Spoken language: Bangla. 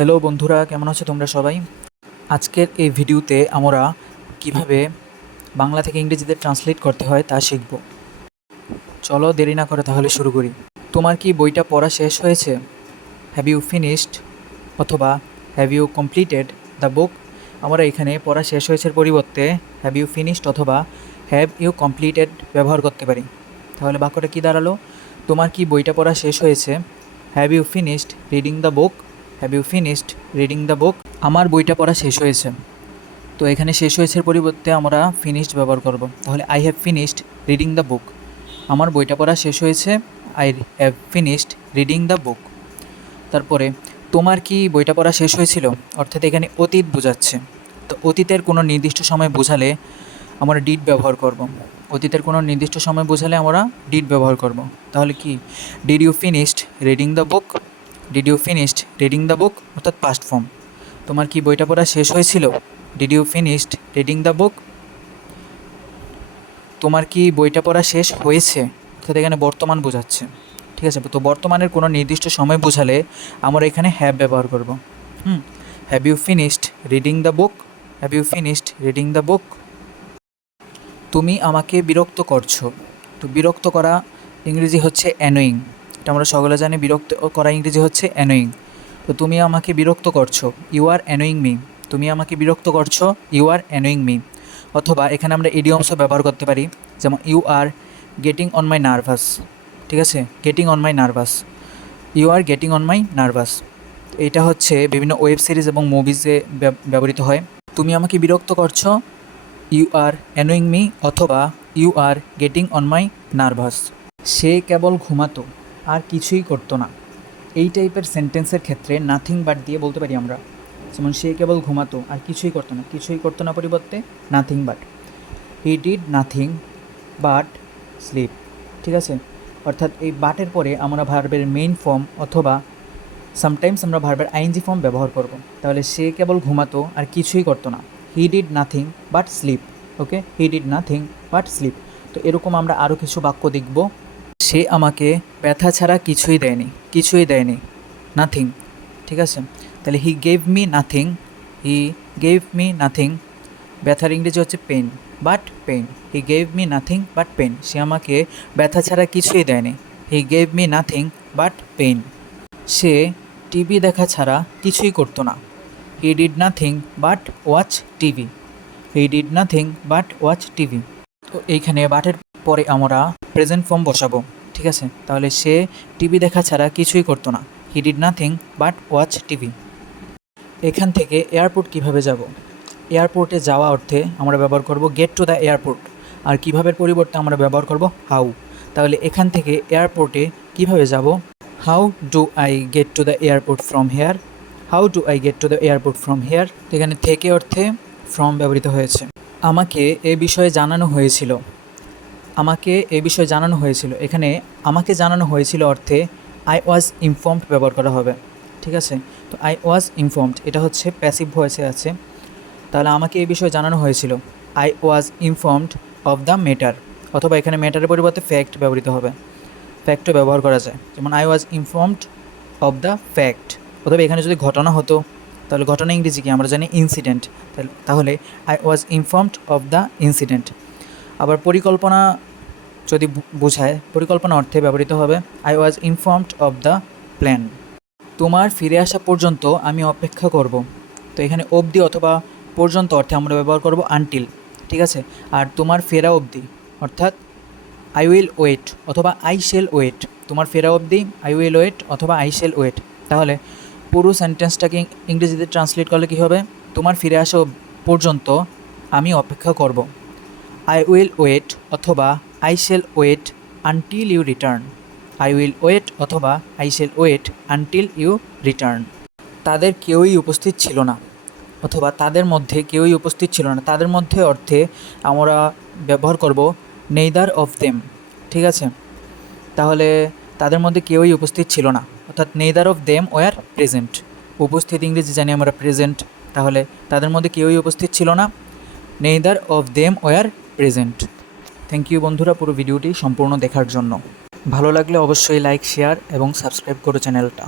হ্যালো বন্ধুরা, কেমন আছো তোমরা সবাই? আজকের এই ভিডিওতে আমরা কিভাবে বাংলা থেকে ইংরেজিতে ট্রান্সলেট করতে হয় তা শিখব। চলো দেরি না করে তাহলে শুরু করি। তোমার কি বইটা পড়া শেষ হয়েছে? হ্যাভ ইউ ফিনিশড অথবা have you completed the book. আমরা এখানে পড়া শেষ হয়েছের পরিবর্তে হ্যাভ ইউ ফিনিশড অথবা হ্যাভ ইউ কমপ্লিটেড ব্যবহার করতে পারি। তাহলে বাক্যটা কী দাঁড়ালো? তোমার কি বইটা পড়া শেষ হয়েছে? Have you finished reading the book? Have you finished reading the book? আমার বইটা পড়া শেষ হয়েছে। তো এখানে শেষ হয়েছের পরিবর্তে আমরা ফিনিশড ব্যবহার করব। তাহলে I have finished reading the book. আমার বইটা পড়া শেষ হয়েছে। I have finished reading the বুক। তারপরে তোমার কি বইটা পড়া শেষ হয়েছিল, অর্থাৎ এখানে অতীত বোঝাচ্ছে। তো অতীতের কোনো নির্দিষ্ট সময় বোঝালে আমরা ডিড ব্যবহার করব। অতীতের কোনো নির্দিষ্ট সময় বোঝালে আমরা ডিড ব্যবহার করব। তাহলে কি, did you finished reading the book? Did you finished reading the book অর্থাৎ পাস্ট ফর্ম। তোমার কি বইটা পড়া শেষ হয়েছিল? Did you finished reading the book? তোমার কি বইটা পড়া শেষ হয়েছে অর্থাৎ এখানে বর্তমান বোঝাচ্ছে। ঠিক আছে, তো বর্তমানের কোনো নির্দিষ্ট সময় বোঝালে আমরা এখানে হ্যাভ ব্যবহার করব। Have you finished reading the book? Have you finished reading the book? তুমি আমাকে বিরক্ত করছো। তো বিরক্ত করা ইংরেজি হচ্ছে অ্যানোয়িং। এটা আমরা সকলে জানি, বিরক্ত করা ইংরেজি হচ্ছে অ্যানোয়িং। তো তুমি আমাকে বিরক্ত করছো, ইউ আর অ্যানোয়িং মি। তুমি আমাকে বিরক্ত করছো, ইউ আর অ্যানোয়িং মি। অথবা এখানে আমরা ইডিয়মসও ব্যবহার করতে পারি, যেমন you are getting on my nervous. ঠিক আছে, getting on my nervous, you are getting on my nervous. এটা হচ্ছে বিভিন্ন ওয়েব সিরিজ এবং মুভিজে ব্যবহৃত হয়। তুমি আমাকে বিরক্ত করছো, ইউ আর অ্যানোয়িং মি, অথবা you are getting on my nervous. সে কেবল ঘুমাতো, আর কিছুই করতো না। এই টাইপের সেন্টেন্সের ক্ষেত্রে নাথিং বাট দিয়ে বলতে পারি আমরা, যেমন সে কেবল ঘুমাতো আর কিছুই করতো না। কিছুই করতো না পরিবর্তে nothing but. He did nothing but slip. ঠিক আছে, অর্থাৎ এই বাটের পরে আমরা ভার্বের মেইন ফর্ম অথবা সামটাইমস আমরা ভার্বের আইএনজি ফর্ম ব্যবহার করব। তাহলে সে কেবল ঘুমাতো আর কিছুই করতো না। He did nothing but slip. Okay, he did nothing but slip. তো এরকম আমরা আরও কিছু বাক্য দেখব। সে আমাকে ব্যথা ছাড়া কিছুই দেয়নি। কিছুই দেয়নি, নাথিং। ঠিক আছে, তাহলে he gave me nothing. He gave me nothing. ব্যথার ইংরেজি হচ্ছে pain, but pain. He gave me nothing but pain. সে আমাকে ব্যথা ছাড়া কিছুই দেয়নি। He gave me nothing but pain. সে টিভি দেখা ছাড়া কিছুই করতো না। He did nothing but watch TV. He did nothing but watch TV. তো এইখানে বাটের পরে আমরা প্রেজেন্ট ফর্ম বসাবো। ঠিক আছে, তাহলে সে টিভি দেখা ছাড়া কিছুই করতো না। He did nothing but watch TV. এখান থেকে এয়ারপোর্ট কিভাবে যাব? এয়ারপোর্টে যাওয়া অর্থে আমরা ব্যবহার করব গেট টু দ্য এয়ারপোর্ট। আর কিভাবে পরিবর্তে আমরা ব্যবহার করব হাউ। তাহলে এখান থেকে এয়ারপোর্টে কিভাবে যাব? How do I get to the airport from here? How do I get to the airport from here. এখানে থেকে অর্থে ফ্রম ব্যবহৃত হয়েছে। আমাকে এ বিষয়ে জানানো হয়েছিল। আমাকে এ বিষয়ে জানানো হয়েছিল। এখানে আমাকে জানানো হয়েছিল অর্থে আই ওয়াজ ইনফর্মড ব্যবহার করা হবে। ঠিক আছে, তো আই ওয়াজ ইনফর্মড এটা হচ্ছে প্যাসিভ ভয়েসে আছে। তাহলে আমাকে এই বিষয়ে জানানো হয়েছিল, I was informed of the matter. অথবা এখানে ম্যাটারের পরিবর্তে ফ্যাক্ট ব্যবহৃত হবে। ফ্যাক্টও ব্যবহার করা যায়, যেমন I was informed of the fact. অথবা এখানে যদি ঘটনা হতো তাহলে ঘটনা ইংরেজি কি আমরা জানি ইনসিডেন্ট। তাহলে I was informed of the incident. আবার পরিকল্পনা যদি বোঝায়, পরিকল্পনা অর্থে ব্যবহৃত হবে I was informed of the plan. তোমার ফিরে আসা পর্যন্ত আমি অপেক্ষা করব। তো এখানে অবধি অথবা পর্যন্ত অর্থে আমরা ব্যবহার করব আনটিল। ঠিক আছে, আর তোমার ফেরা অবধি অর্থাৎ আই উইল ওয়েট অথবা আই শেল ওয়েট। তোমার ফেরা অবধি আই উইল ওয়েট অথবা আই শেল ওয়েট। তাহলে পুরো সেন্টেন্সটাকে ইংরেজিতে ট্রান্সলেট করলে কী হবে? তোমার ফিরে আসা পর্যন্ত আমি অপেক্ষা করব। আই উইল ওয়েট অথবা I shall wait until you return. I will wait অথবা I shall wait until you return. তাদের কেউই উপস্থিত ছিল না অথবা তাদের মধ্যে কেউই উপস্থিত ছিল না। তাদের মধ্যে অর্থে আমরা ব্যবহার করব নেইদার অফ দেম। ঠিক আছে, তাহলে তাদের মধ্যে কেউই উপস্থিত ছিল না অর্থাৎ neither of them were present. উপস্থিত ইংরেজি জানি আমরা প্রেজেন্ট। তাহলে তাদের মধ্যে কেউই উপস্থিত ছিল না, neither of them were present. Thank you বন্ধুরা পুরো ভিডিওটি সম্পূর্ণ দেখার জন্য। ভালো লাগলে অবশ্যই লাইক, শেয়ার এবং সাবস্ক্রাইব করো চ্যানেলটা।